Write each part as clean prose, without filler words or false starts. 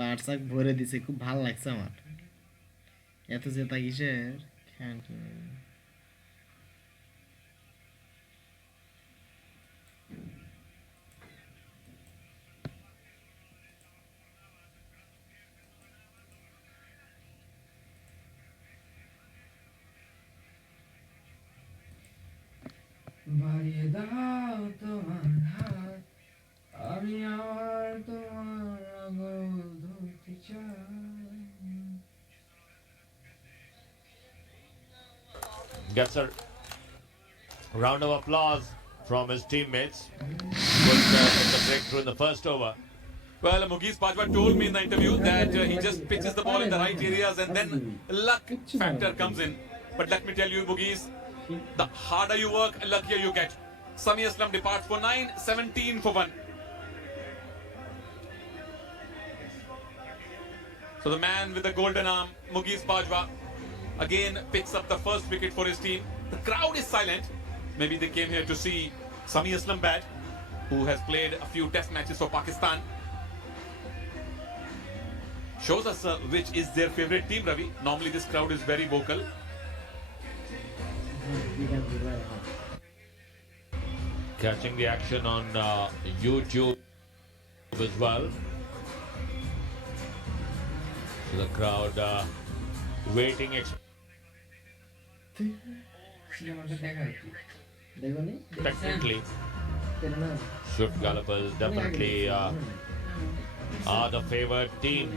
বার্সাক ভরে দিছে, খুব ভালো লাগছে আমার। এত জেতা কিসের? বাড়িয়ে দাও তোমার হাত, আমি আমার তোমার আঙুল ধরতে চাই। Gets a round of applause from his teammates. Good the breakthrough in the first over. Well, Mukesh Bajwa told me in the interview that he just pitches the ball in the right areas and then luck factor comes in. But let me tell you, Mukesh, the harder you work, luckier you get. Sami Aslam departs for 9, 17 for 1. So the man with the golden arm, Mukesh Bajwa, again picks up the first wicket for his team. The crowd is silent. Maybe they came here to see Sami Aslam bat, who has played a few test matches for Pakistan. Shows us which is their favorite team, Ravi. Normally this crowd is very vocal. Catching the action on YouTube as well. So the crowd waiting expectantly. Swift Gallopers definitely are the favored team.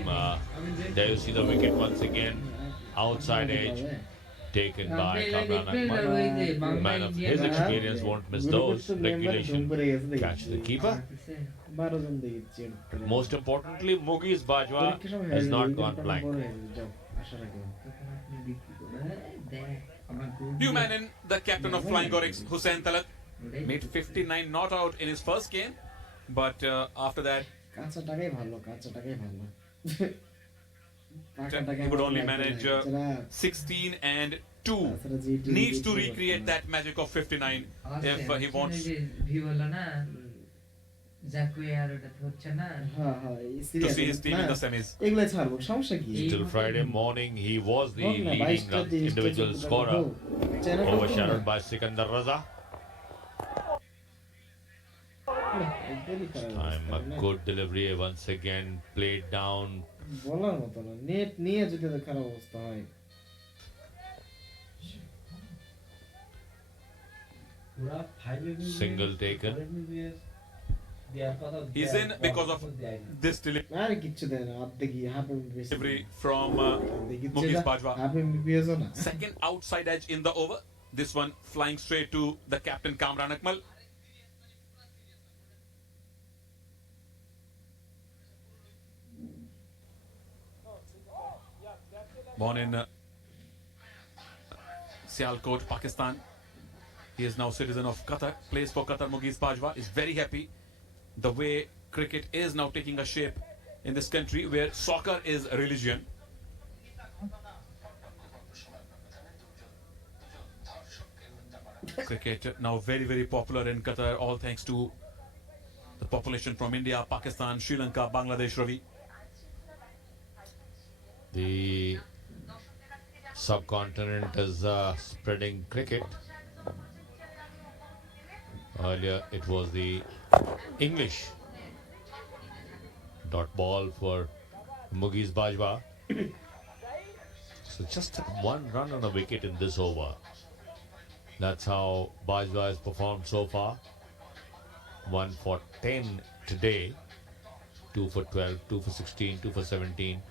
There you see the wicket once again. Outside edge taken by Kamran Akmal. Man of his experience won't miss those. Regulation catch the keeper. Most importantly, Mukesh Bajwa has not gone blank. New man in, the captain of Flying Oryx, Hussain Talat, made 59 not out in his first game, but after that he would only manage 16 and 2. Needs to recreate that magic of 59 if he wants to see his team in the semis. Till Friday morning, he was the leading individual scorer, overshadowed by Sikandar Raza. Time a good delivery once again, played down. Single taken. He's in because of this delivery from Mukesh Bajwa. Second outside edge in the over. This one flying straight to the captain Kamran Akmal. Born in Sialkot, Pakistan. He is now citizen of Qatar. Plays for Qatar. Mukesh Bajwa is very happy the way cricket is now taking a shape in this country where soccer is a religion. Cricket now very, very popular in Qatar, all thanks to the population from India, Pakistan, Sri Lanka, Bangladesh, Ravi. The subcontinent is spreading cricket. Earlier it was the English. Dot ball for Mukesh Bajwa. So just one run on a wicket in this over. That's how Bajwa has performed so far. 1 for 10 today. 2 for 12, 2 for 16, 2 for 17.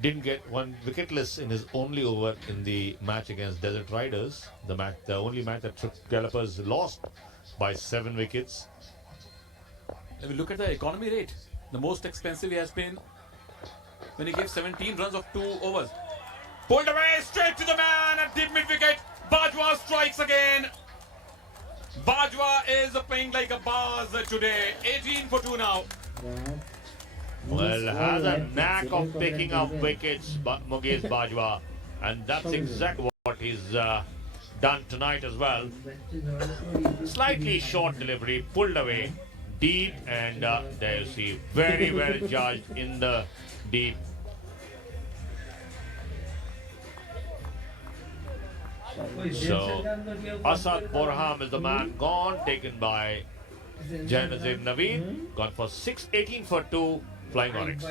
Didn't get one wicketless in his only over in the match against Desert Riders. The only match that Gallopers lost by 7 wickets. If we look at the economy rate, the most expensive he has been when he gave 17 runs of 2 overs. Pulled away straight to the man at deep mid wicket. Bajwa strikes again. Bajwa is playing like a buzz today. 18 for 2 now. Well, has a knack of picking up wickets, Mukesh Bajwa, and that's exactly what he's done tonight as well. Slightly short delivery, pulled away deep, and there you see, very well judged in the deep. So Asad Borham is the man gone, taken by Jainazib Naveen. Gone for 6, 18 for 2, flying Onyx.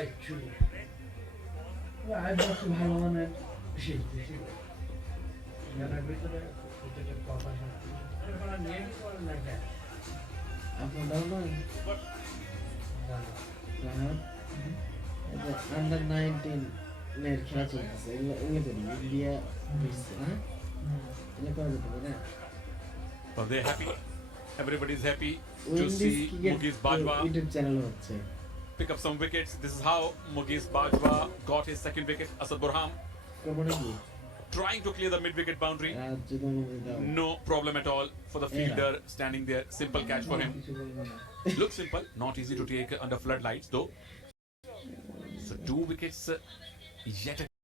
Under 19 এর খেলা চলতেছে এগুলো India হ্যাঁ এগুলো করা যেতে পারে না Well, they're happy. Everybody's happy to see Mukesh Bajwa YouTube channel হচ্ছে pick up some wickets. This is how Mukesh Bajwa got his second wicket. Asad Borham করব নাকি trying to clear the mid-wicket boundary. যদি অনুমতি দাও No problem at all for the fielder standing there. Simple catch for him. Looks simple, not easy to take under floodlights though. So 2 wickets yet again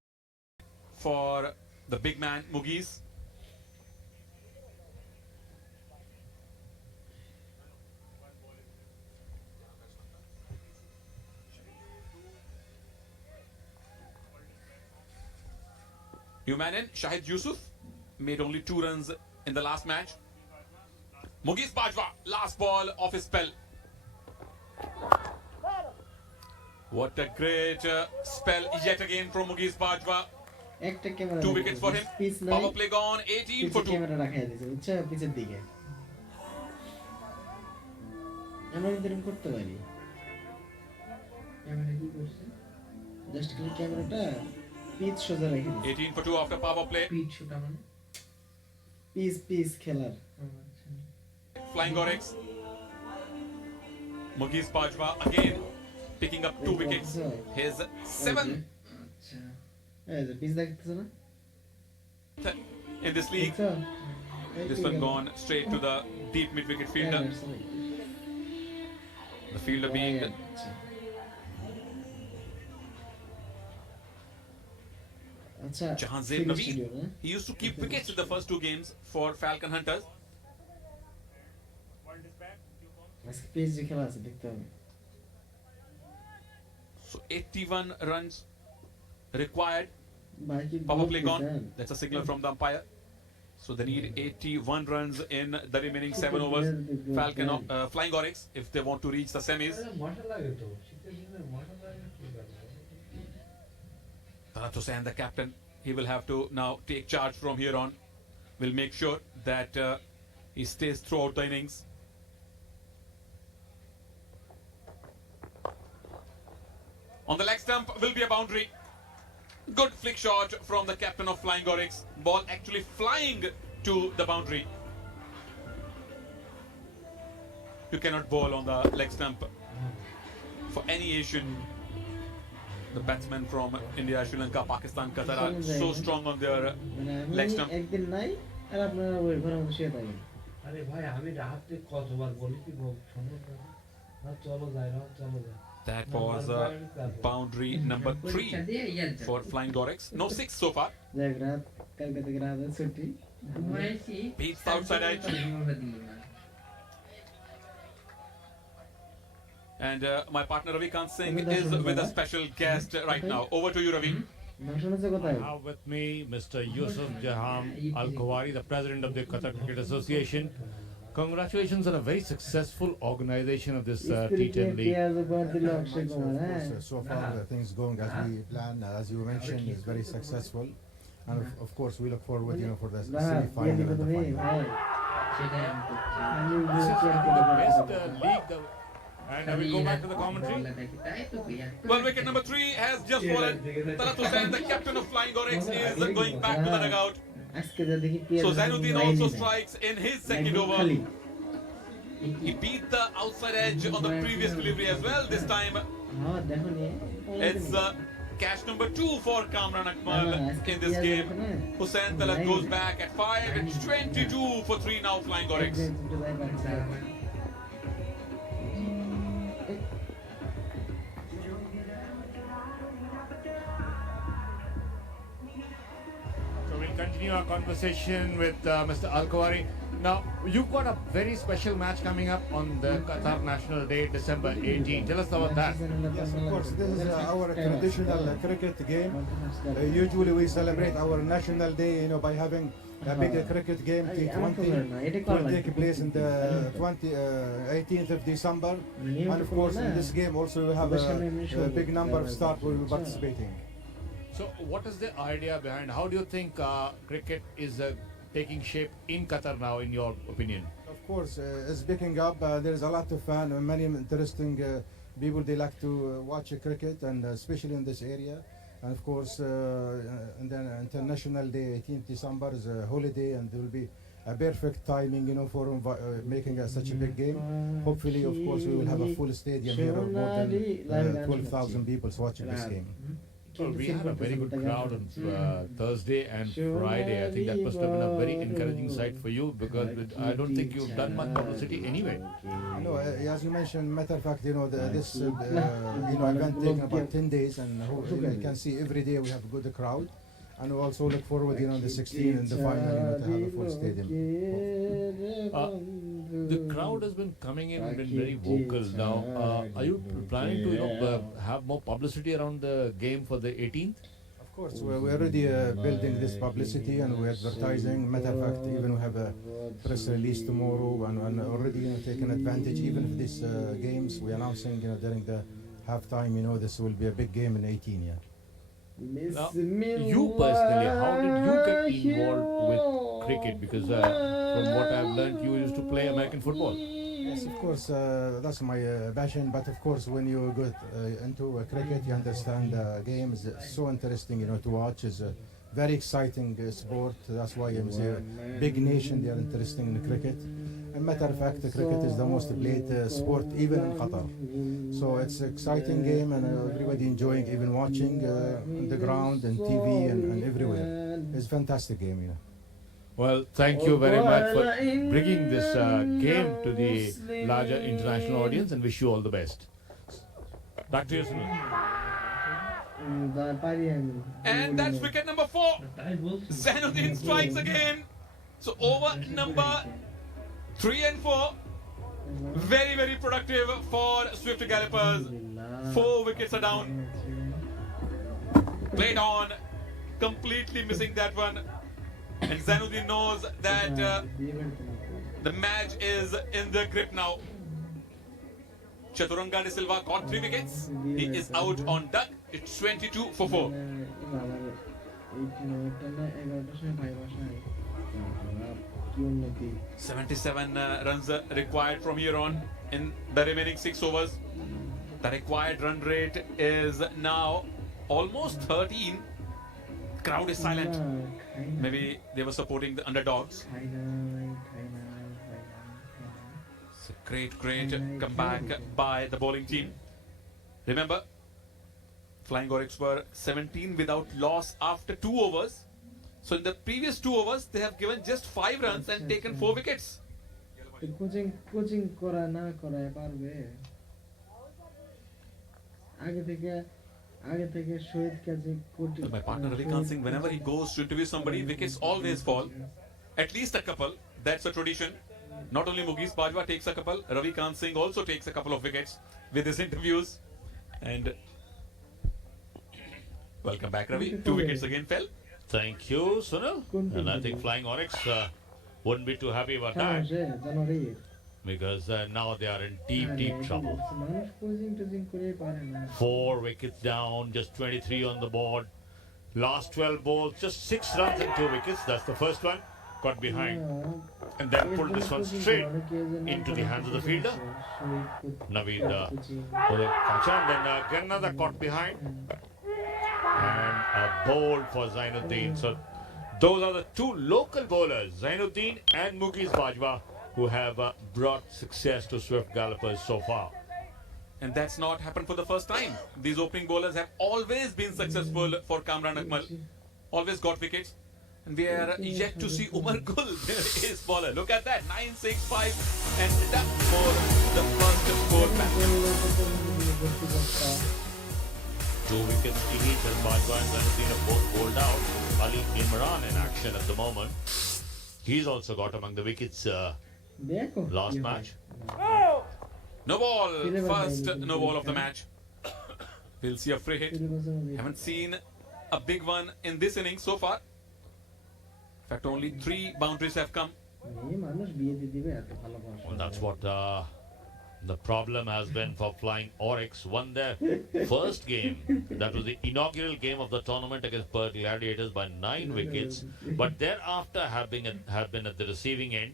for the big man Mukesh. New man in, Shahid Yusuf made only 2 runs in the last match. Mukesh Bajwa, last ball of his spell. What a great spell yet again from Mukesh Bajwa. একটা camera 2 wickets for him. Pitch নাই Power play gone, 18 for 2. Camera রাখাই দিয়েছে বুঝছো পিছের দিকে আমরা কিন্তু এরকম করতে পারি ক্যামেরা কি করছে জাস্ট ক্লিক ক্যামেরাটা পিচ সোজা রেখে দিয়েছে 18 for 2 after power play. Pitch শোটা মানে পিচ খেলার Flying Oryx. Mukesh Bajwa again picking up 2 wickets. His 7th আচ্ছা এই যে পিচ দেখতেছ না in this league. দেখছো This one gone straight to the deep mid-wicket fielder. The fielder being আচ্ছা Jahanzeb Naveen. He used to keep wickets in the first 2 games for Falcon Hunters. আজকে pitch যে খেলা আছে দেখতে হবে So 81 runs required. বাকি Power play gone. That's a signal from the umpire. So they need 81 runs in the remaining 7 overs. Falcon, Flying Oryx, if they want to reach the semis. মশা লাগে তো শীতের দিনে মশা লাগে কি করবে Talat Hussain, the captain, he will have to now take charge from here on. Will make sure that he stays throughout the innings. On the leg stump will be a boundary. Good flick shot from the captain of Flying Oryx. Ball actually flying to the boundary. You cannot bowl on the leg stump for any Asian. The batsmen from India, Sri Lanka, Pakistan, Qatar are so strong on their leg stump. একদিন নাই আর আপনারা ওই ঘরে বসে থাকেন আরে ভাই আমি রাতে কতবার বলি কি শোনো না চলো যাই না চলো যাই That was boundary number 3 for Flying Oryx. No 6 so far. দেখ রাত কালকে থেকে রাত ছুটি Beats the outside edge. And my partner Ravi Kant Singh is with a special guest right now. Over to you, Ravi. ভাষণ আছে কোথায় I have with me Mr. Yusuf Jaham Al Khawari, the president of the Qatar Cricket Association. Congratulations on a very successful organization of this T10 league. So far, the things going as we planned, as you mentioned, is very successful. And of course, we look forward, for the semi-final and the final. This is the best league. And I will go back to the commentary. Well, wicket number 3 has just fallen. Talat Hussain, the captain of Flying Oryx, is going back to the dugout. So Zainuddin also strikes in his second over. He beat the outside edge on the previous delivery as well. This time it's catch number 2 for Kamran Akmal in this game. Hussain Talat goes back at 5. It's 22 for 3 now, Flying Oryx. So we'll continue our conversation with Mr. Al Khawari. Now, you've got a very special match coming up on the Qatar National Day, December 18. Tell us about that. Yes, of course. This is our traditional cricket game. Usually we celebrate our national day, by having a big cricket game, T20. It will take place in the 18th of December. And of course, in this game also we have a big number of stars who will be participating. So, what is the idea behind? How do you think cricket is taking shape in Qatar now, in your opinion? Of course, it's picking up. There is a lot of fun and many interesting people. They like to watch cricket, and especially in this area. And of course, and then International Day, 18th December is a holiday, and there will be a perfect timing, for making such a big game. Hopefully, of course, we will have a full stadium here of more than 12,000 people watching this game. Well, we had a very good crowd on Thursday and Friday. I think that must have been a very encouraging sight for you, because I don't think you've done much publicity anyway. No, as you mentioned, matter of fact, this event taking about 10 days, and you can see every day we have a good crowd. And we also look forward, the 16 and the final, to have a full stadium. The crowd has been coming in and been very vocal now. Are you planning to, have more publicity around the game for the 18th? Of course, we're already building this publicity, and we're advertising. Matter of fact, even we have a press release tomorrow, and already taking advantage. Even if these games we're announcing, during the halftime, this will be a big game in 18. Yeah. Now, you personally, how did you get involved with cricket? Because from what I've learned, you used to play American football. Yes, of course, that's my passion. But of course, when you get into cricket, you understand the game is so interesting, to watch. It's a very exciting sport. That's why I'm a big nation. They are interested in cricket. And matter of fact, cricket is the most played sport even in Qatar. So it's an exciting game, and everybody enjoying, even watching on the ground and TV and everywhere. It's a fantastic game, Well, thank you very much for bringing this game to the larger international audience, and wish you all the best. Back to you, Sunil. And that's wicket number 4. Zainuddin strikes again. So over number 3 and 4. Very, very productive for Swift Gallopers. 4 wickets are down. Played on. Completely missing that one. And Zainuddin knows that the match is in the grip now. Chaturanga De Silva got 3 wickets. He is out on duck. It's 22 for 4. 77 runs required from here on in the remaining 6 overs. The required run rate is now almost 13. Crowd is silent. Maybe they were supporting the underdogs. It's a great comeback by the bowling team. Remember, Flying Oryx were 17 without loss after 2 overs. So in the previous 2 overs, they have given just 5 runs and taken 4 wickets. My partner Ravi Singh, whenever he goes to interview somebody, wickets always fall. At least a couple. That's a tradition. Not only Mukesh Bajwa takes a couple, Ravi Singh also takes a couple of wickets with his interviews. And welcome back, Ravi. 2 wickets again fell. Thank you, Sunil. And I think Flying Oryx wouldn't be too happy about that, because now they are in deep trouble. 4 wickets down, just 23 on the board. Last 12 balls, just 6 runs and 2 wickets. That's the first one. Got behind and then pulled this one straight into the hands of the fielder, Naveed Kacha, and then again another caught behind. And a bowl for Zainuddin. So those are the 2 local bowlers, Zainuddin and Mukesh Bajwa, who have brought success to Swift Gallopers so far. And that's not happened for the first time. These opening bowlers have always been successful for Kamran Akmal. Always got wickets. And we are yet to see Umar Gul, ace bowler. Look at that, 9-6-5 and duck for the first 4 batsmen. 2 wickets each, and Bajwa and Zainuddin have both bowled out. Ali Imran in action at the moment. He's also got among the wickets দেখো last কি হয়। match. No ball. Delivered by First Nitin no ball of the Gupta. match. We'll see a free hit. Haven't seen a big one in this inning so far. In fact, only 3 boundaries have come. মেয়ে মানুষ বিয়ে দিয়ে দিবে এত ভালো পড়াশোনা Well, that's করে। what the problem has been for Flying Oryx. Won their first game. That was the inaugural game of the tournament against Perth Gladiators by 9 wickets. But thereafter have been at the receiving end,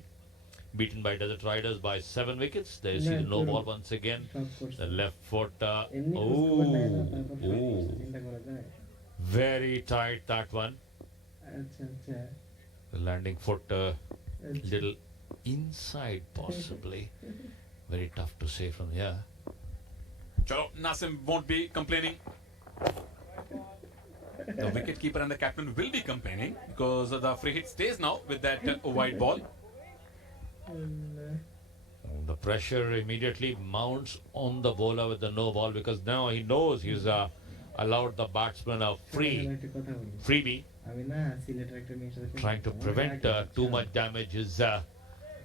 beaten by Desert Riders by 7 wickets. They see the no ball once again. সব করছে। The left foot. এমনি খোঁজ খবর নেয় না, তারপর সব Oh, করছে, চিন্তা করা যায়। very tight that one. আচ্ছা আচ্ছা The landing foot আচ্ছা। little inside possibly. Very tough to say from here. Chalo, Nasim won't be complaining. The wicket keeper and the captain will be complaining because the free hit stays now with that wide ball. The pressure immediately mounts on the bowler with the no ball because now he knows he's allowed the batsman a একটা কথা বলি। freebie, আমি না সিলেটের একটা মেয়ের সাথে trying to prevent too much damage. Is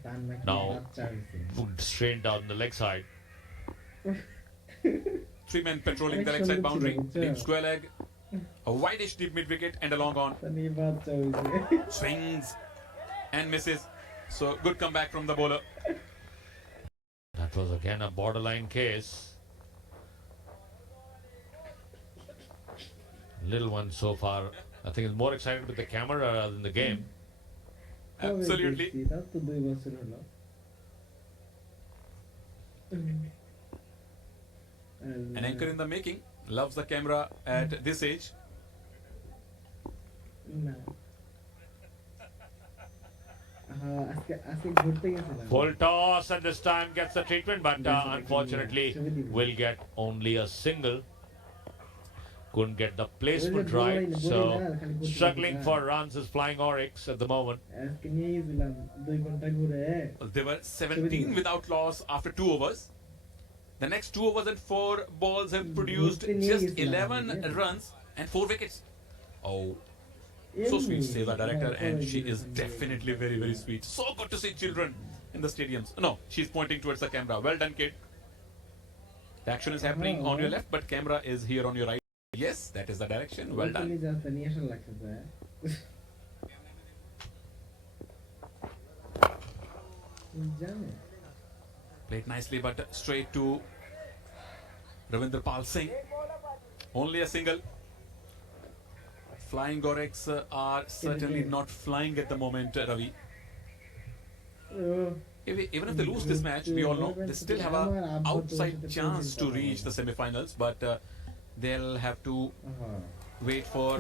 তার নাকি now বাচ্চা হয়েছে। strained down the leg side. 3 men patrolling the leg side boundary. Deep square leg. A wideish deep mid wicket and a long on. তার নাকি বাচ্চা হয়েছে। Swings and misses. So good comeback from the bowler. That was again a borderline case. Little one so far. I think it's more excited with the camera rather than the game. Absolutely. কবে দেখছি? তার তো 2 বছর হলো। An anchor in the making. Loves the camera at this age. না। হ্যাঁ, আজকে ঘুরতে গেছিলাম। Full toss and this time gets the treatment, but unfortunately will get only a single. Couldn't get the placement right, so struggling for runs is Flying Oryx at the moment. আজকে নিয়ে গেছিলাম 2 ঘন্টা ঘুরে। They were 17 without loss after 2 overs. The next 2 overs and 4 balls have produced just 11 runs and 4 wickets. Oh, so sweet, says the director, and she is definitely very, very sweet. So good to see children in the stadiums. No, she's pointing towards the camera. Well done, kid. The action is happening on your left, but camera is here on your right. Yes, that is the direction. Well done. Just নিয়ে আসা লাগছে। জানে Played nicely, but straight to Ravinder Pal Singh. Only a single. Flying Oryx are certainly not flying at the moment, Ravi. Even if they lose this match, we all know they still have an outside chance to reach the semi-finals, but they'll have to wait for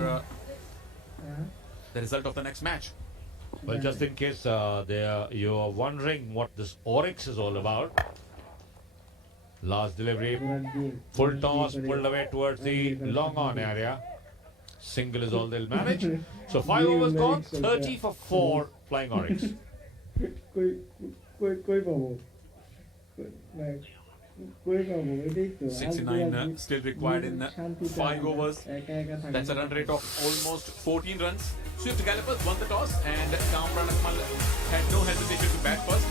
the result of the next match. Well, just in case you are wondering what this Oryx is all about, last delivery, full toss pulled away towards the long on area. Single is all they'll manage. So 5 overs gone, 30 for 4 Flying Oryx. কই পাবো? কই পাবো? এটাই তো। 69 still required in 5 overs. That's a run rate of almost 14 runs. Swift Gallopers won the toss and Kamran Akmal had no hesitation to bat first.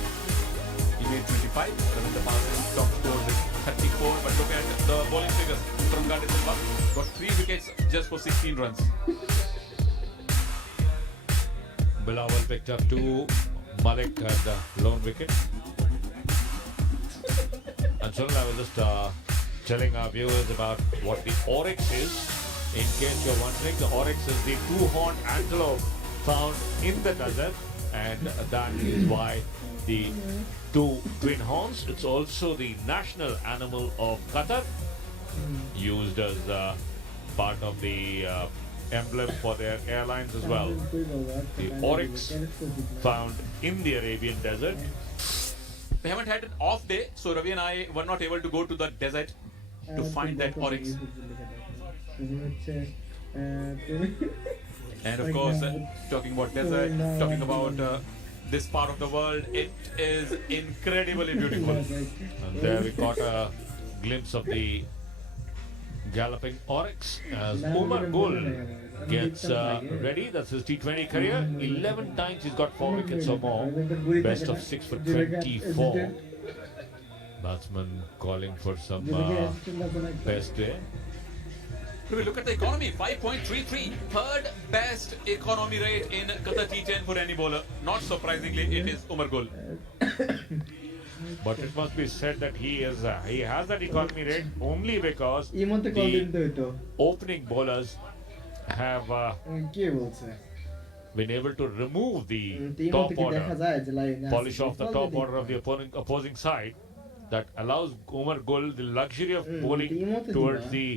He made 25. Ravinder Pal Singh top score with 34. But look at the bowling figures from Gandhi Silva. Got 3 wickets just for 16 runs. Bilawal picked up 2. Malik had the lone wicket. And so I was just telling our viewers about what the Oryx is. In case you're wondering, the Oryx is the 2-horned antelope found in the desert, and that is why the 2 twin horns. It's also the national animal of Qatar, used as part of the emblem for their airlines as well. The Oryx found in the Arabian desert. We haven't had an off day, so Ravi and I were not able to go to the desert to find that Oryx. And of course, talking about desert, talking about this part of the world, it is incredibly beautiful. And there we got a glimpse of the galloping Oryx as Umar Gul gets ready. That's his T20 career. 11 times he's got 4 wickets or more. Best of 6 for 24. Batsman calling for some best there. If we look at the economy, 5.33, third best economy rate in Qatar T10 for any bowler. Not surprisingly, it is Umar Gul. But it must be said that he has that economy rate only because এই মতে call দিন তো হইতো opening bowlers have কে বলছে been able to remove the এই top মতে কি দেখা order, যায় যে line polish off the top order of the opposing side, that allows Umar Gul the luxury of bowling towards the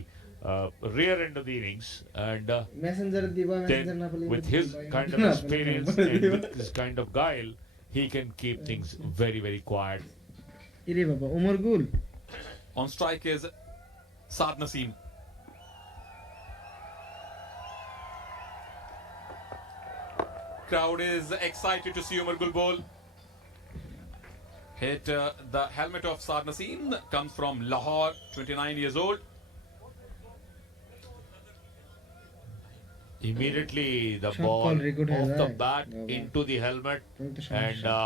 rear end of the innings, and Messenger দিবা Messenger then না পেলে with his kind of experience and with his kind of guile, he can keep things very, very quiet. ইরে বাবা ওমর গুল On strike is Saad Naseem. Crowd is excited to see Umar Gul bowl. Hit the helmet of Saad Naseem, comes from Lahore, 29 years old. Immediately the Shot ball call record off hai the bhai. bat Baba. into the helmet, তুমি তো and সমস্যা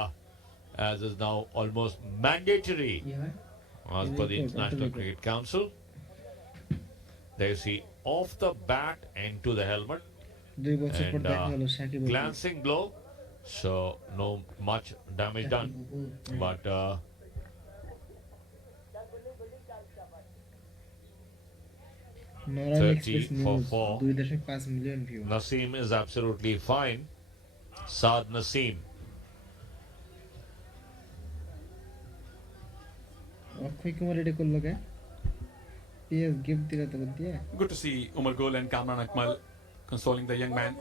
as is now almost mandatory কি হয় as per the International Cricket Council. There you see off the bat into the helmet, 2 বছর পর and দেখা হলো Shakib glancing blow, so no much damage done, but 30 for 4. 2.5 million view Naseem is absolutely fine. Saad Naseem. Akshay Kumar এটা করলো কে PS gift দিলে তো দিয়ে Good to see Umar Gul and Kamran Akmal consoling the young man.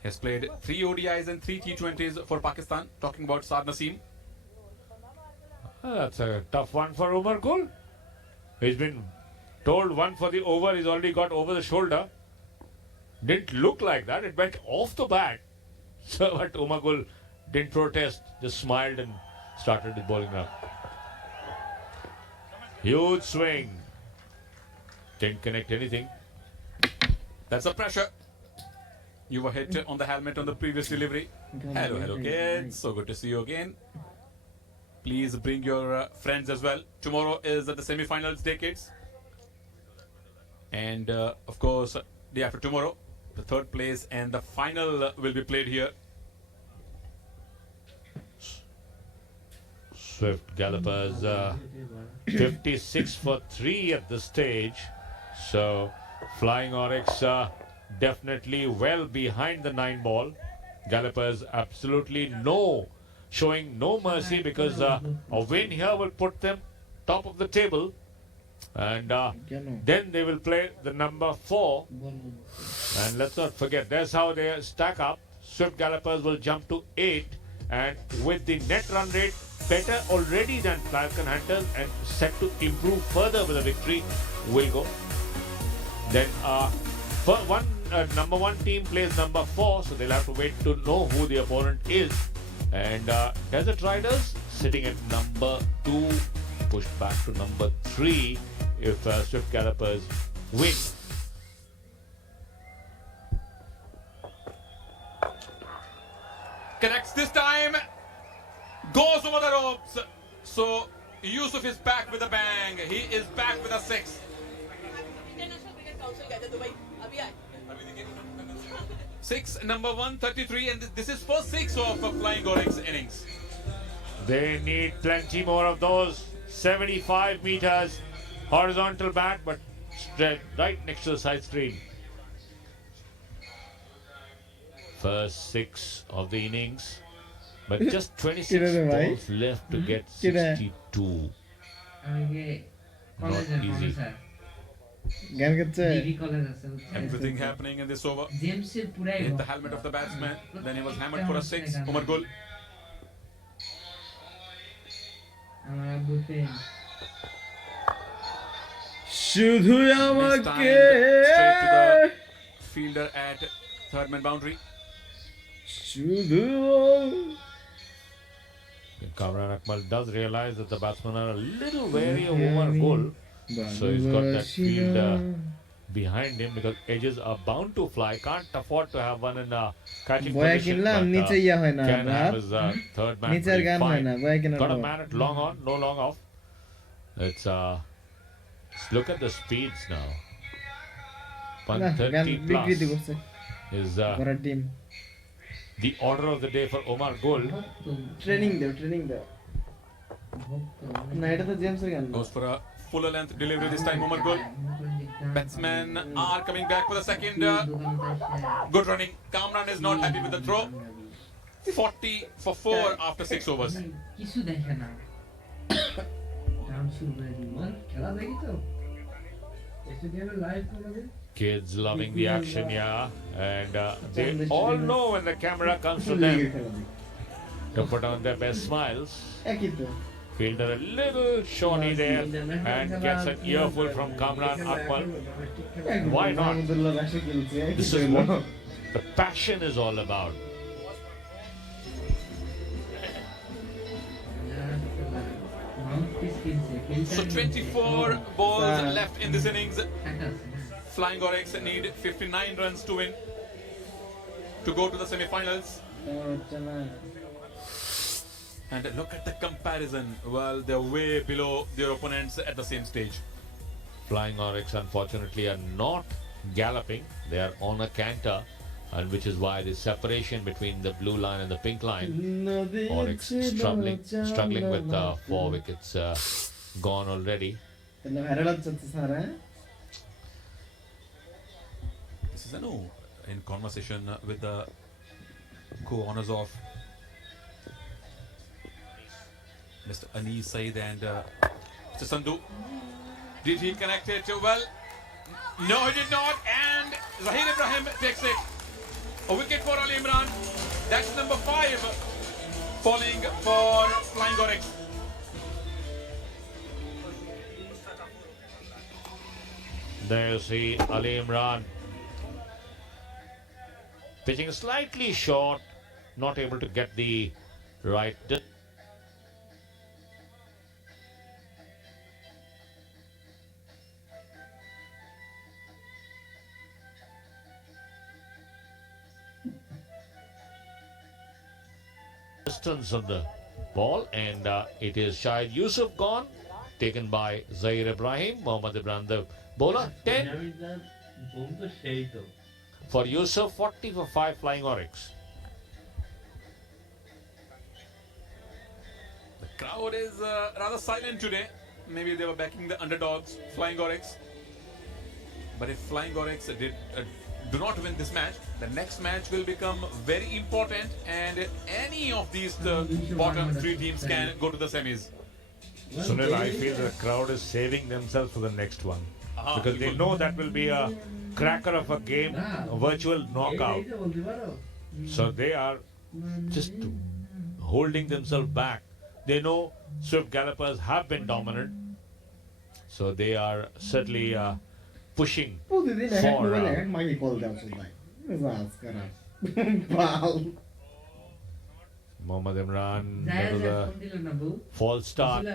He has played 3 ODIs and 3 T20s for Pakistan. Talking about Saad Naseem. That's a tough one for Umar Gul. He's been told one for the over. He's already got over the shoulder. Didn't look like that. It went off the bat. So, but Umar Gul didn't protest. Just smiled and started his bowling now. Huge swing. Didn't connect anything. That's the pressure. You were hit on the helmet on the previous delivery. Hello, kids. So good to see you again. Please bring your friends as well. Tomorrow is the semi-finals decades. And of course, day after tomorrow, the third place and the final will be played here. Swift Gallopers 56 for 3 at this stage. So Flying Oryx definitely well behind the 9 ball. Gallopers absolutely showing no mercy, because a win here will put them top of the table, and then they will play the number 4. And let's not forget, that's how they stack up. Swift Gallopers will jump to 8, and with the net run rate better already than Falcon Hunters and set to improve further with a victory, will go. Then number 1 team plays number 4, so they'll have to wait to know who the opponent is. And Desert Riders sitting at number 2, pushed back to number 3 if Swift Gallopers win. Connects this time. Goes over the ropes. So Yusuf is back with a bang. He is back with a 6. Six, number 133, and this is for 6 of Flying Oryx innings. They need plenty more of those. 75 meters horizontal bat, but straight right next to the side screen. First 6 of the innings, but just 26 balls left to get 62. Not easy. Everything happening in this over. Hit the helmet of the batsman. Then he was hammered for a 6. Umar Gul. শুধু Next আমাকে time, straight to the fielder at third man boundary. শুধু Kamran Akmal does realize that the batsmen are a little wary of Umar Gul, so he's got that field behind him because edges are bound to fly. Can't afford to have one in catching বয়া position. কিনলাম But, নিচে ইয়া হয় না can have রাত his third man নিচের pretty গান হয় fine. না বয়া কেনার Got a পর। man at long on, no long off. Let's look at the speeds now. না, গান 130 বিকৃতি plus করছে is ঘোড়ার team. the order of the day for Omar Gold. Training দাও না, এটা তো জেমসের গান না। Goes for a fuller length delivery this time, Omar Gold. Batsmen are coming back for the second. Good running. Kamran is not happy with the throw. 40 for 4 after 6 overs. কিছু দেখে না রাউন্ড শুরু করে দিই খেলা দেখি তো স্টেডিয়ামে লাইভ করে Kids loving the action, yeah, and they all know when the camera comes to them to put on their best smiles. একই তো। Fielder a little shawny there and gets an earful from Kamran Akmal. Why not? আলহামদুলিল্লাহ রাশি খেলছে, একই This তো is হলো। what the passion is all about. So 24 balls left in this innings. Flying Oryx need 59 runs to win to go to the semi-finals. And look at the comparison. Well, they're way below their opponents at the same stage. Flying Oryx unfortunately are not galloping. They are on a canter, and which is why the separation between the blue line and the pink line. Oryx struggling with 4 wickets gone already. This is Anu in conversation with the co-owners of Mr. Anis Saeed and Mr. Sandhu. Did he connect it? Well, no, he did not. And Zahir Ibrahim takes it. A wicket for Ali Imran. That's number 5 falling for Flying Oryx. There you see Ali Imran pitching slightly short, not able to get the right distance on the ball, and it is Shahid Yusuf gone, taken by Zahir Ibrahim. Mohammad Imran, the bowler, 10 for Yusuf, 40 for 5 Flying Oryx. The crowd is rather silent today. Maybe they were backing the underdogs, Flying Oryx. But if Flying Oryx do not win this match, the next match will become very important, and any of these bottom 3 teams can go to the semis. Sunil, I feel the crowd is saving themselves for the next one, because they know that will be a cracker of a game, a virtual knockout. So they are just holding themselves back. They know Swift Gallopers have been dominant, so they are certainly pushing for Mohammad Imran, the false start. Got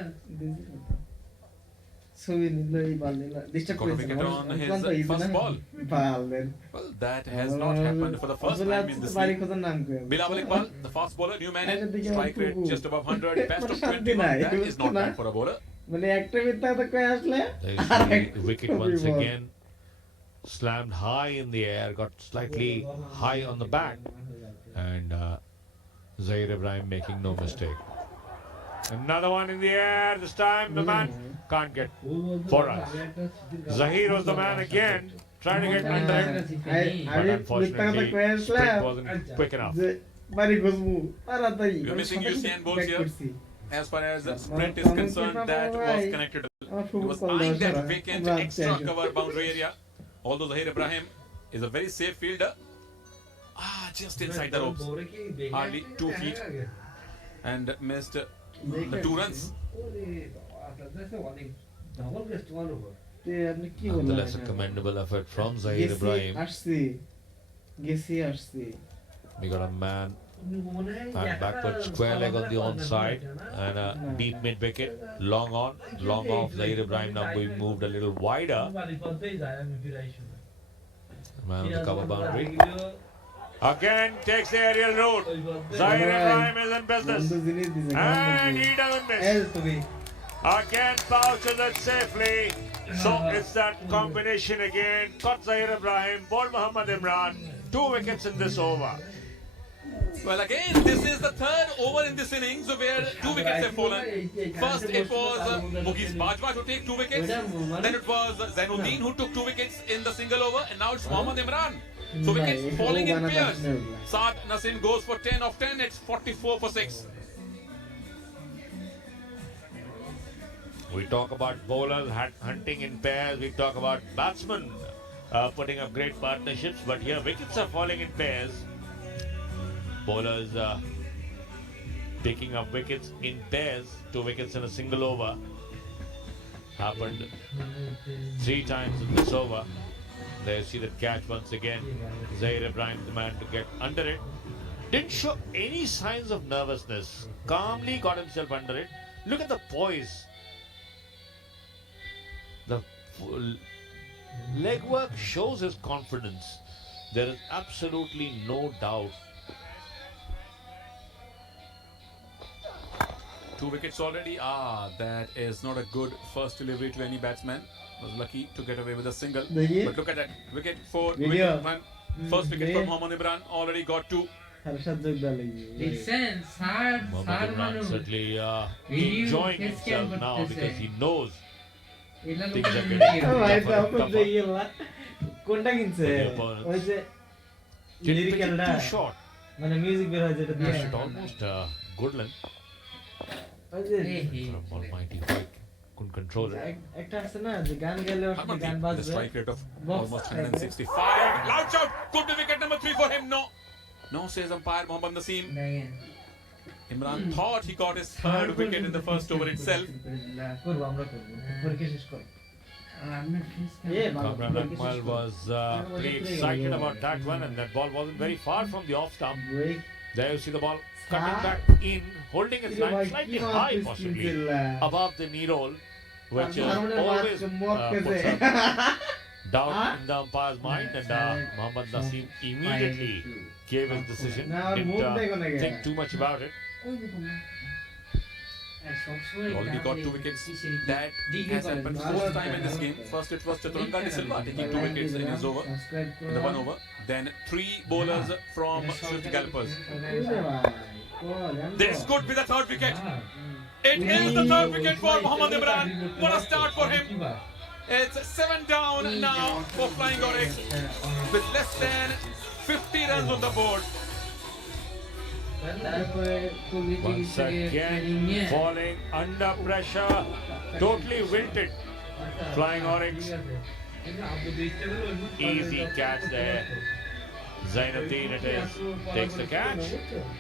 a wicket on his first ball. Well, that has not happened for the first time in this league. Bilawal Iqbal, the fast bowler, new man in, strike rate just above 100, best of 21. That is not bad for a bowler. There is the wicket once again. Slammed high in the air, got slightly high on the back, and Zahir Ibrahim making no mistake. Another one in the air, this time the man can't get 4 runs. Zahir was the man again, trying to get under it, but unfortunately sprint wasn't quick enough. We're missing Usain Bolt here. As far as sprint is concerned, that was connected. He was eyeing that vacant extra cover boundary area. Although Zahir Ibrahim is a very safe fielder, just inside the ropes, hardly 2 feet, and missed the 2 runs. Nonetheless, a commendable effort from Zahir Ibrahim. We got a man And backward square leg on the onside. And a deep mid wicket. Long on, long off. Zahir Ibrahim now being moved a little wider. Man on the cover boundary. Again takes the aerial route. Zahir Ibrahim is in business. And he doesn't miss. Again pouches it safely. So it's that combination again. Caught Zahir Ibrahim, bowled Mohammad Imran. 2 wickets in this over. Well, again, this is the third over in this innings where 2 wickets have fallen. First, it was Mughis Bajwa to take 2 wickets. Then it was Zainuddin who took 2 wickets in the single over. And now it's Mohammad Imran. So wickets falling in pairs. Saad Nasim goes for 10 of 10. It's 44 for 6. We talk about bowlers hunting in pairs. We talk about batsmen putting up great partnerships. But here wickets are falling in pairs. Bowlers picking up wickets in pairs. 2 wickets in a single over. Happened 3 times in this over. There you see the catch once again. Zahir Ibrahim, the man to get under it. Didn't show any signs of nervousness. Calmly got himself under it. Look at the poise. The legwork shows his confidence. There is absolutely no doubt. 2 wickets already. That is not a good first delivery to any batsman. Was lucky to get away with a single. But look at that. Wicket for wicket one. First wicket for Mohammad Imran. Already got 2. Listen, Mohammad Imran certainly enjoying himself now because he knows things are getting tougher and tougher. Didn't pitch it too short. Pushed it almost Goodland. Almighty White couldn't control it. The strike rate of almost 165. Loud shout. Could be wicket number 3 for him. No. No, says umpire Mohammad Naseem. Imran thought he got his 3rd wicket in the first over itself. Kamran Akmal was pretty excited about that one, and that ball wasn't very far from the off stump. There you see the ball cutting back in, holding its line slightly high, possibly above the knee roll, which always puts up doubt in the umpire's mind. And Mohammad Naseem immediately gave his decision. Didn't think too much about it. Already got 2 wickets. That has happened 4th time in this game. First it was Chaturanga De Silva taking 2 wickets in his over, in the 1 over. Then 3 bowlers from Swift Gallopers. This could be the 3rd wicket. It is the 3rd wicket for Mohammad Imran. What a start for him. It's 7 down now for Flying Oryx with less than 50 runs on the board. Once again, falling under pressure, totally wilted. Flying Oryx, easy catch there. Zainuddin it is, takes the catch,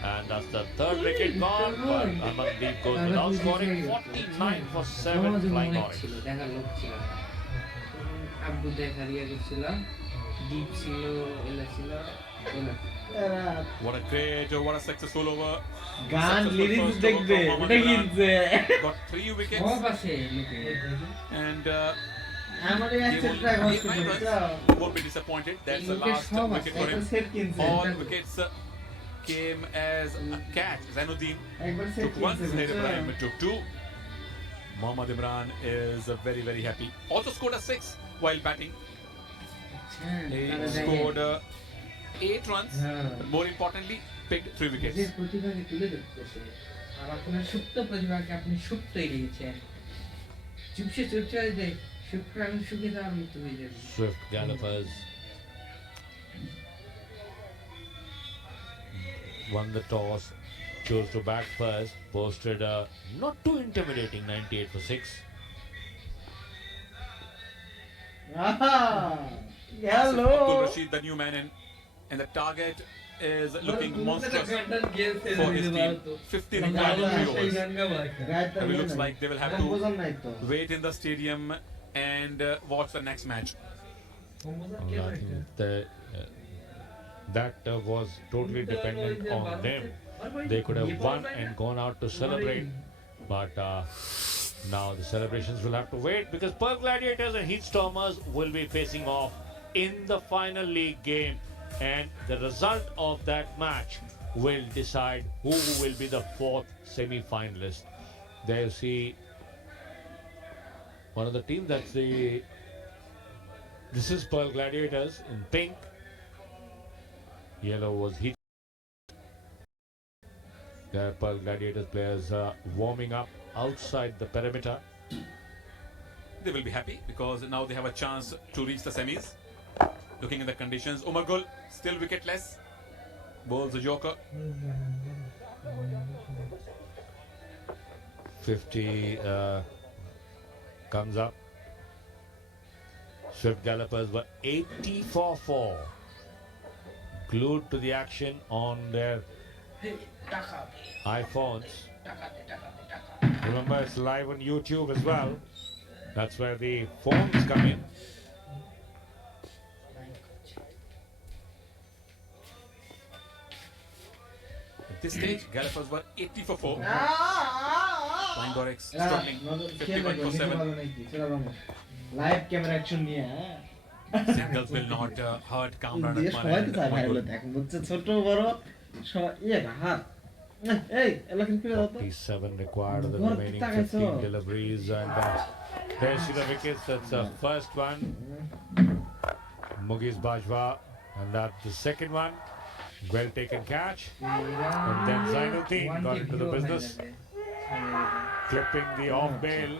and that's the 3rd wicket gone. But Amandeep goes without scoring. 49 for 7, Flying Oryx. What a great, what a successful over. Got 3 wickets. And won't be disappointed. That's the last wicket for him. All wickets came as a catch. Zainuddin took 1, Zahir Ibrahim took 2. Mohammad Imran is very, very happy. Also scored a 6 while batting. He scored 8 runs, but more importantly, picked 3 wickets. Swift Gallopers won the toss, chose to bat first, posted a not too intimidating 98 for 6. Abdul Rashid, the new man, and the target is looking monstrous for his team. 50 required in 3 overs. And it looks like they will have to wait in the stadium and watch the next match. I think the that was totally dependent on them. They could have won and gone out to celebrate, but now the celebrations will have to wait because Pearl Gladiators and Heat Stormers will be facing off in the final league game, and the result of that match will decide who will be the fourth semi-finalist. There you see one of the teams. This is Pearl Gladiators in pink. Yellow was Heat. The Pearl Gladiators players warming up outside the perimeter. They will be happy because now they have a chance to reach the semis. Looking at the conditions, Umar Gul still wicketless. Bowls the Joker. 50 comes up. Swift Gallopers were 80 for 4. Glued to the action on their iPhones. Remember, it's live on YouTube as well. That's where the phones come in. At this stage, Gallopers were 80 for 4. Flying Gorex Ah, struggling. 51 for 7. Live camera action নিয়ে Singles will not hurt Kamran দিয়ে Akmal সবাই তো and চায় Umar viral Gul. হতে এখন বুঝছে ছোট বড় সবাই হার এই এলাকিন ফিরে দাও তো 47 required of the What remaining the heck, 15 sir? deliveries, and there see the wickets. That's the first one. Mugiz Bajwa, and that's the second one. Well taken catch. And then Zainuddin got into the business, clipping the off bail.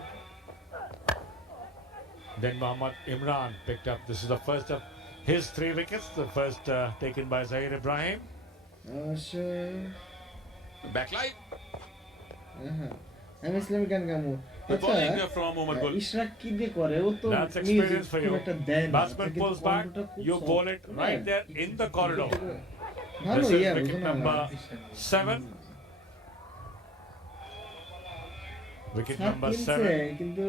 Then Mohammad Imran picked up. This is the first of his 3 wickets. The first taken by Zahir Ibrahim. Backline. আমি Islamic গান গামু The bowling from Umar Gul. Ishraq কি দিয়ে করে ও তো That's experience for you. একটা দেয় না Batsman pulls back. You bowl it right there in the corridor. ভালো This is yeah wicket number 7. Wicket number 7. কিন্তু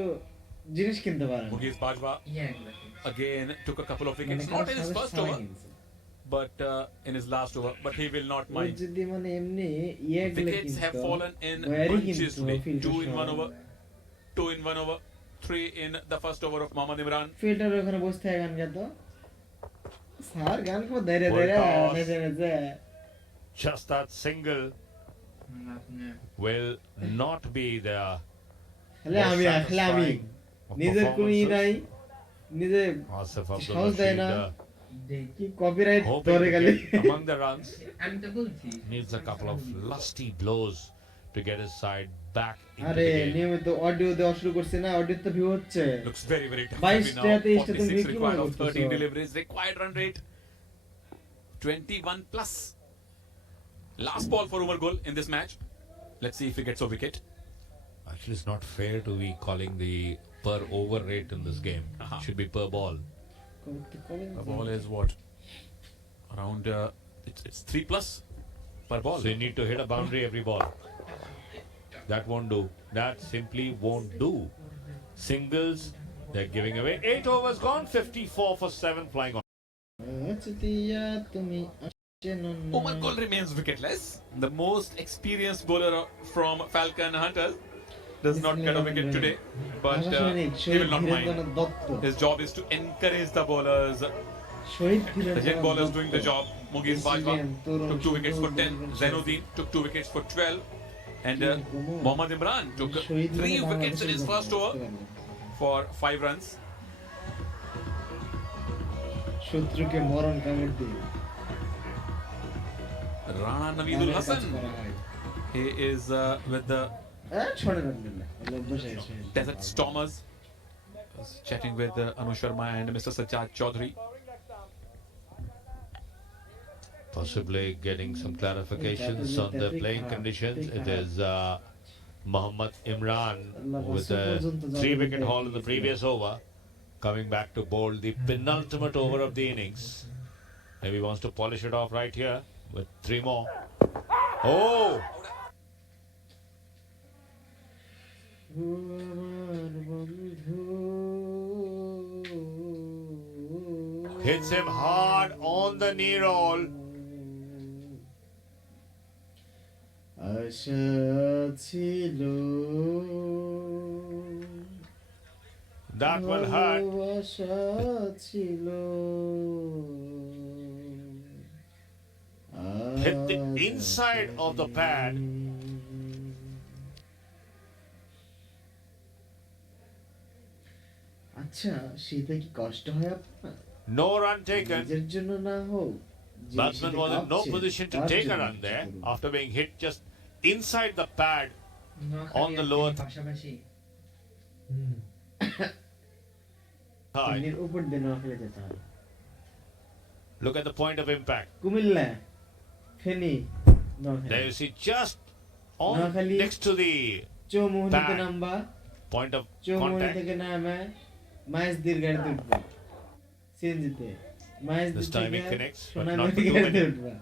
জিনিস কিনতে পারে না Mugiz Bajwa again took a couple of wickets. Not in his first over, but in his last over. But he will not O mind. যদি মানে এমনি ইয়েগুলো Wickets have কিনতো fallen in worry bunches কিনতো today. 2 in 1 over. 2 in 1 over. 3 in the first over of Mohammad Imran. Filter ওখানে বসে থাকে গান গাতো sir গান কো ধরে ধরে Full নেচে নেচে Just that single will not be the হলে আমি আসলে আমি নিজের কোনো ই নাই নিজে Asif সাহস দেয় না Abdul কি কপিরাইট hoping ধরে to গেলে get among the runs. আমি তো বলছি Needs a couple of lusty blows to get his side back into আরে the game. নিয়মিত অডিও দেওয়া শুরু করছে না অডিও তো ভিউ হচ্ছে Looks very, very tough 22 now. টা 23 টা তুমি 46 কি required মনে of 13 করতেছো? deliveries. Required run rate 21 plus. Last ball for Umar Gul in this match. Let's see if he gets a wicket. Actually, it's not fair to be calling the per over rate in this game. Should be per ball. The ball is what? Around it's 3 plus per ball. So you need to hit a boundary every ball. That won't do. That simply won't do. Singles, they're giving away. 8 overs gone, 54 for 7 flying on. Umar Gul remains wicketless. The most experienced bowler from Falcon Hunters does not get a wicket today, but he will not mind. His job is to encourage the bowlers. The young bowlers doing the job. Mugiz Bajwa took 2 wickets for 10. Zainuddin took 2 wickets for 12. And Mohammad Imran took 3 wickets in his first over for 5 runs. শত্রুকে মরণ কামড় দিয়ে Rana Naveedul Hassan. He is with the ছড়ে রাখবেন না বসে আছে Desert Stormers. Was chatting with Anu Sharma and Mr. Sajjad Chaudhary. Possibly getting some clarifications on the playing conditions. It is Mohammad Imran with a 3-wicket haul in the previous over, coming back to bowl the penultimate over of the innings. Maybe wants to polish it off right here with 3 more. Oh! Hits him hard on the knee roll. আশা ছিল That will hurt. ভালোবাসা ছিল Hit the inside of the pad. আচ্ছা শীতে কি কষ্ট হয় আপনার No run taken. নিজের জন্য না হোক যে Batsman শীতে was in no কাঁপছে, position to তার take a জন্য run কিছু there করুন। after being hit just inside the pad Noakhali on the R lower পাশাপাশি thigh. তিনের উপর দিয়ে নোয়াখালী যেতে হয় Look at the point of impact. Comilla Feni Noakhali There you see just on Noakhali. next to the চৌমুহনীতে Pad. নামবা point of Chowmuhani contact. থেকে নামে মাইজদির গাড়িতে উঠবা সিএনজিতে মাইজদির This time he থেকে connects, but Sonaimuri not for 2 গাড়িতে minutes. উঠবা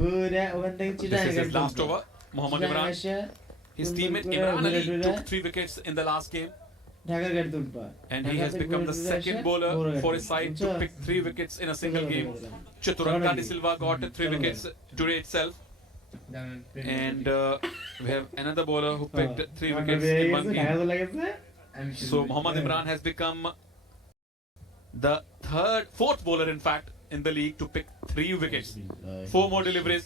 ঘুরে ওখান থেকে This চিটাগাং is his গাড়িতে last উঠবা। over. Mohammad Chittagong Imran. আসা His সুন্দর teammate করে Imran ঘুরে Ali টুরে took 3 wickets in the last game, ঢাকার গাড়িতে উঠবা and he has ঢাকাতে become ঘুরে the টুরে second আসা bowler বড় for গাড়িতে। his side to বুঝছো? pick 3 wickets in a single বুঝছো? game. বুঝছো? Chaturanga De Silva got 3 wickets today itself, and we have another bowler who picked 3 wickets in one Dhaka game. তো লাগেছে So Mohammad Imran has become the fourth bowler in fact in the league to pick 3 wickets. 4 more deliveries.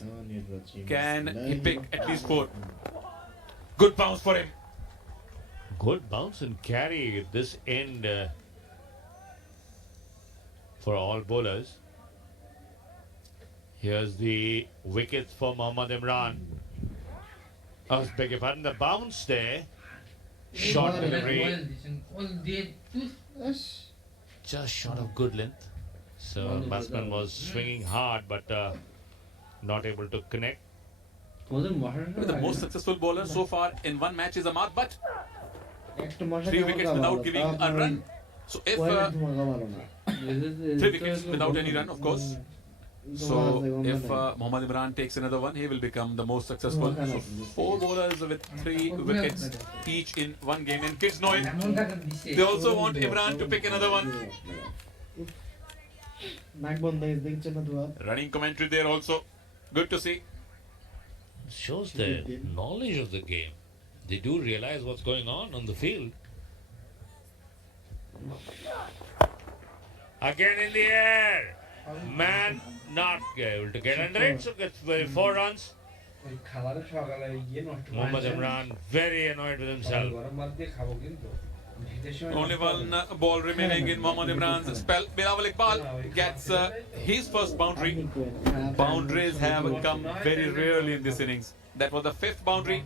Can he pick at least 4? Good bounce for him. Good bounce and carry at this end for all bowlers. Here's the wickets for Mohammad Imran. I was beg your pardon, the bounce there. Short delivery, just short of good length. So batsman was swinging hard but not able to connect. The most successful bowler so far in one match is Ahmad, but একটা মশা 3 wickets without giving a run. So if 3 wickets without any run, of course. So if Mohammad Imran takes another one, he will become the most successful. So 4 bowlers with 3 wickets each in one game, and kids know it. They also want Imran to pick another one. নাক বন্ধ হয়ে দেখছো না তো Running commentary there also. Good to see. Shows their knowledge of the game. They do realize what's going on the field. Again in the air. Man not able to get under it, so gets 4 runs. Mohammad Imran very annoyed with himself. Only one ball remaining in Mohammad Imran's spell. Bilawal Iqbal gets his first boundary. Boundaries have come very rarely in this innings. That was the 5th boundary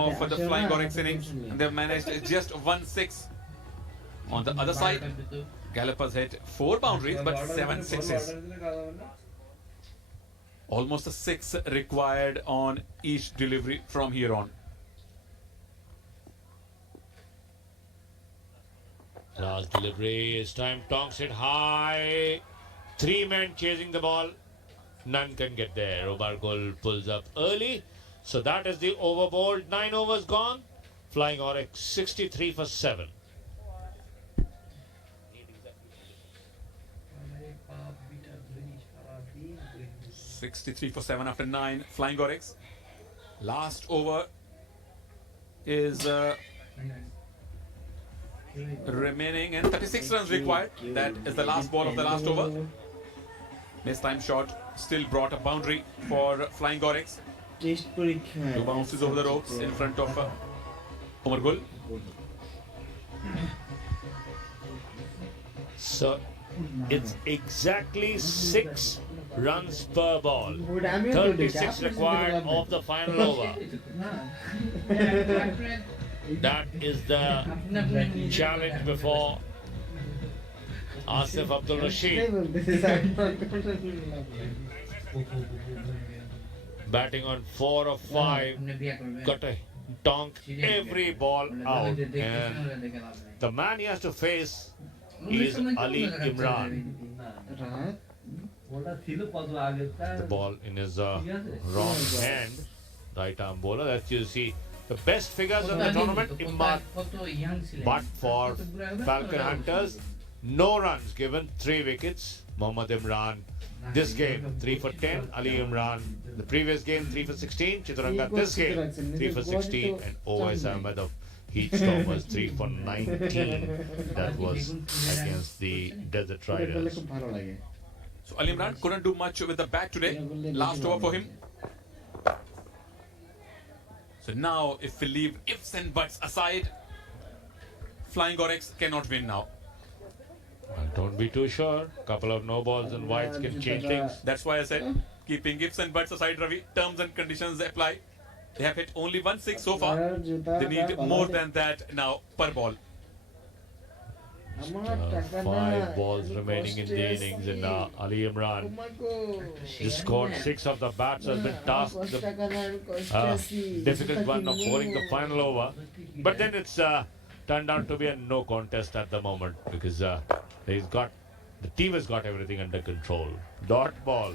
of the Flying Oryx innings. And they've managed just 1-6. On the other side, Gallopers hit 4 boundaries but 7 sixes. Almost a 6 required on each delivery from here on. Last delivery is time. Tonks it high. 3 men chasing the ball. None can get there. Obargol pulls up early. So that is the over bowled. 9 overs gone. Flying Oryx 63 for 7. $63 for 7 after 9. Flying Oryx. Last over is remaining and 36 runs required. That is the last ball of the last over. Missed time shot still brought a boundary for Flying Oryx. Test পরীক্ষা 2 bounces over the ropes in front of Umar Gul. So it's exactly 6 runs per ball. ওটা আমিও তো দেখি 36 required of the final over. That is the challenge before Asif Abdul Rashid. Batting on 4 of 5, got to donk every ball out, and the man he has to face is Ali Imran. The ball in his wrong hand, right arm bowler. That's you see the best figures of the tournament. Imad, but for Falcon Hunters, no runs given, 3 wickets. Mohammad Imran This game 3 for 10, Ali Imran. The previous game 3 for 16, Chituranga. This game 3 for 16, and Owais Ahmed of Heat Stormers 3 for 19. That was against the Desert Riders. খুব ভালো লাগে So Ali Imran couldn't do much with the bat today. Last over for him. So now, if we leave ifs and buts aside, Flying Oryx cannot win now. Well, don't be too sure. Couple of no balls and wides can change things. That's why I said, keeping ifs and buts aside, Ravi, terms and conditions apply. They have hit only 1-6 so far. They need more than that now per ball. আমার টাকা না 5 balls remaining in the innings, and Ali Imran just scored 6 of the bats. Has been tasked the difficult one of bowling the final over. But then it's turned out to be a no contest at the moment because the team has got everything under control. Dot ball.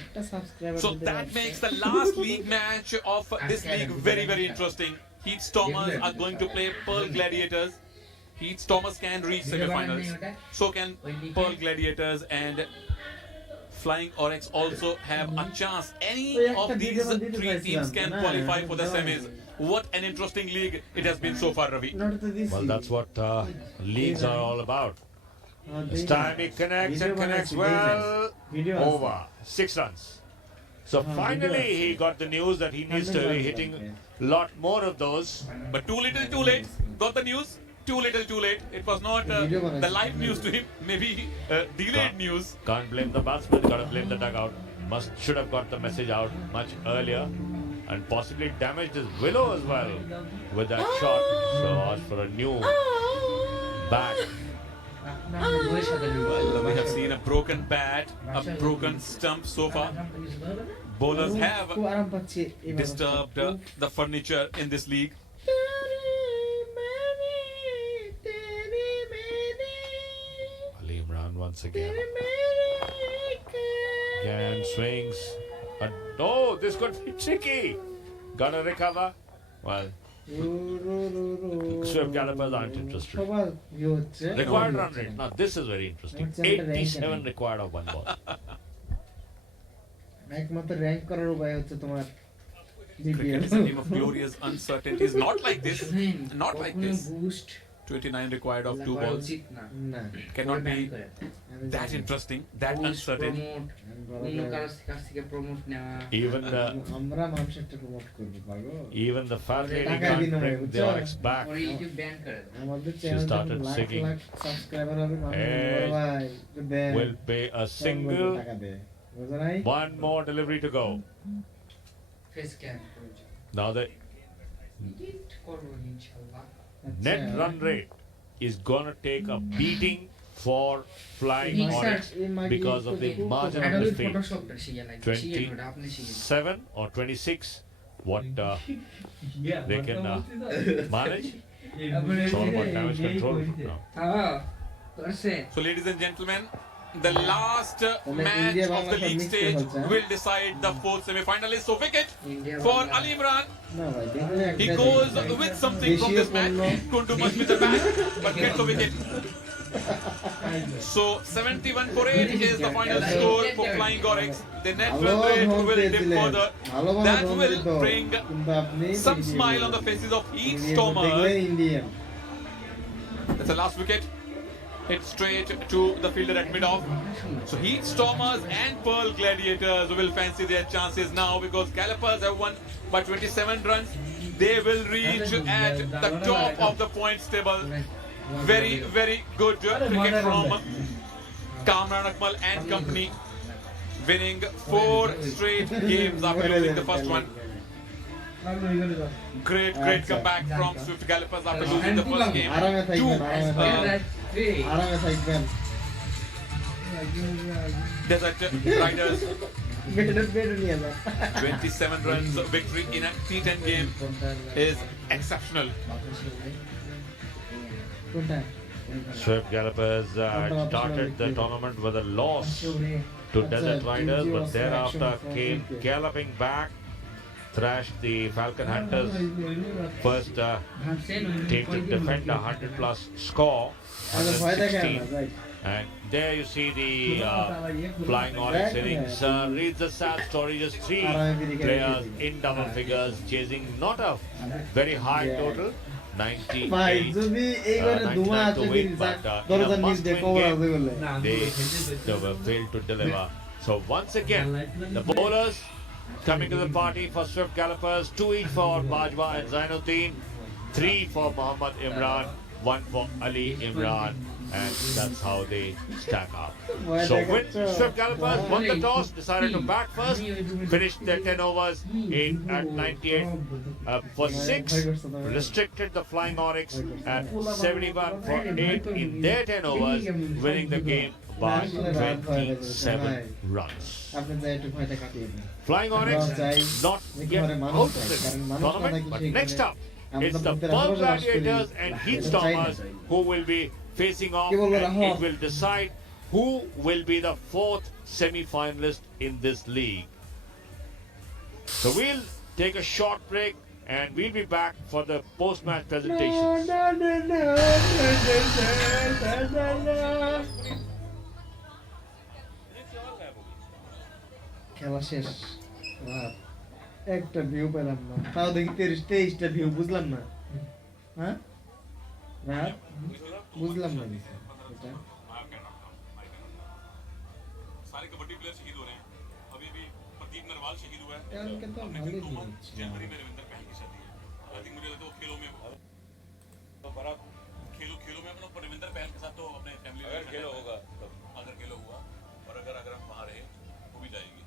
একটা subscriber So that makes the last league match of this league very, very interesting. Heat Stormers are going to play Pearl Gladiators. Heat Stormers can reach semi-finals. So can Pearl Gladiators, and Flying Oryx also have a chance. Any of these three teams can qualify for the semis. What an interesting league it has been so far, Ravi. Well, that's what leagues are all about. This time he connects and connects well. Over 6 runs. So finally he got the news that he needs to be hitting a lot more of those. But too little, too late. Got the news. Too little, too late. It was not the live news to him. Maybe delayed news. Can't blame the batsman. Gotta blame the dugout. Should have got the message out much earlier, and possibly damaged his willow as well with that shot. So asked for a new bat. Well, we have seen a broken bat, a broken stump so far. Bowlers have খুব আরাম পাচ্ছি এই disturbed the furniture in this league. Ali Imran once again. Again swings. Oh, this could be tricky. Gotta recover. Well, Swift Gallopers aren't interested. সবার ইয়ে হচ্ছে Required run rate. Now this is very interesting. 87 required of 1 ball. একমাত্র rank করার উপায় হচ্ছে তোমার Cricket is a game of glorious uncertainties. Not like this. Not like this. Boost 29 required of 2 balls. উচিত না না Cannot be that interesting, that uncertain. অন্য কাছ থেকে প্রমোট নেওয়া Even আমরা মানুষের প্রমোট করব পারবো even the fat lady টাকা can't বিনিময়ে, bring the বুঝছো? Oryx back. পরে ইউটিউব ব্যান করে দেয় আমাদের She চ্যানেলে started lakh singing. Lakh subscriber হবে Eh, ভাই দেন Will pay a single. টাকা দে বুঝছ নাই One more delivery to go. Face scan করছে Now the এডিট করব ইনশাআল্লাহ net run rate is gonna take a beating for Flying Oryx because of the margin of Adobe defeat. ফটোশপটা শিখে লাগে শিখে ওটা আপনি শিখে 7 or 26. What they can manage. It's all about damage control now. হ্যাঁ করছে So, ladies and gentlemen, the last match India of the Bangladesh league mixed stage results, huh? will decide the 4th semi-finalist. So, wicket India for Bangladesh. Ali Imran. না ভাই দেখলে He একটা goes জিনিস, with something from this match. Couldn't do much with the bat, but gets the wicket. So 71 for 8 is the final score for Flying Oryx. The net ভালো run rate ধন will dip পেয়েছিলেন, further. ভালোভাবে That ধন will দিত, bring কিন্তু আপনি some India smile on বললেন। the faces of Heat India Stormers. দেখলেন Indian That's the last wicket. Hit straight to the fielder at mid-off. So Heat Stormers and Pearl Gladiators will fancy their chances now because Gallopers have won by 27 runs. They will reach at the top of the points table. Very, very good cricket from Kamran Akmal and company, winning 4 straight games after losing the first one. Great comeback from Swift Gallopers after losing the first game. আরামে Two, থাকবেন আরামে থাকবেন Desert Riders, bed নিয়ে যান 27 runs victory in a T10 game is exceptional. কোনটা Swift Gallopers started the tournament with a loss to Desert Riders, but thereafter came galloping back, thrashed the Falcon Hunters, first team to defend a 100+ score, আরে ভয় দেখেন না 116, ভাই And there you see the Flying Onyx innings. Reads the sad story. Just 3 players in double figures, chasing not a very high total. 98, ভাই যদি এই করে ধোঁয়া 99 আছে to win, but in a দরজার নিচ দিয়ে must-win কভার হবে game, বলে they were failed to deliver. So once again, the bowlers coming to the party for Swift Gallopers, 2 each for Bajwa and Zainuddin, 3 for Muhammad Imran, 1 for Ali Imran, and that's how they stack up. So Swift Gallopers won the toss, decided to bat first, finished their 10 overs at 98 for 6, restricted the Flying Onyx at 71 for 8 in their 10 overs, winning the game by 27 runs. আপনি যাই একটু ভয়টা কাটিয়ে দিন Flying Onyx not yet out of this tournament, but next up it's the Pearl Gladiators and Heatstormers who will be facing off, and it will decide who will be the 4th semi-finalist in this league. So we'll take a short break and we'll be back for the post-match presentations. খেলা শেষ রাত একটা view পেলাম না তাও দেখি 23টা view বুঝলাম না হ্যাঁ রাত বুঝলাম না কিছু এটা सारे कबड्डी प्लेयर शहीद हो रहे हैं अभी भी प्रदीप नरवाल शहीद हुआ है उनके तो भाले भी जनवरी में रविंदर पहल की शादी है आई थिंक मुझे लगता है वो खेलों में तो बड़ा खेलों में अपना रविंदर पहल के साथ तो अपने फैमिली अगर खेलो होगा अगर खेलो हुआ और अगर हम वहाँ रहे वो भी जाएगी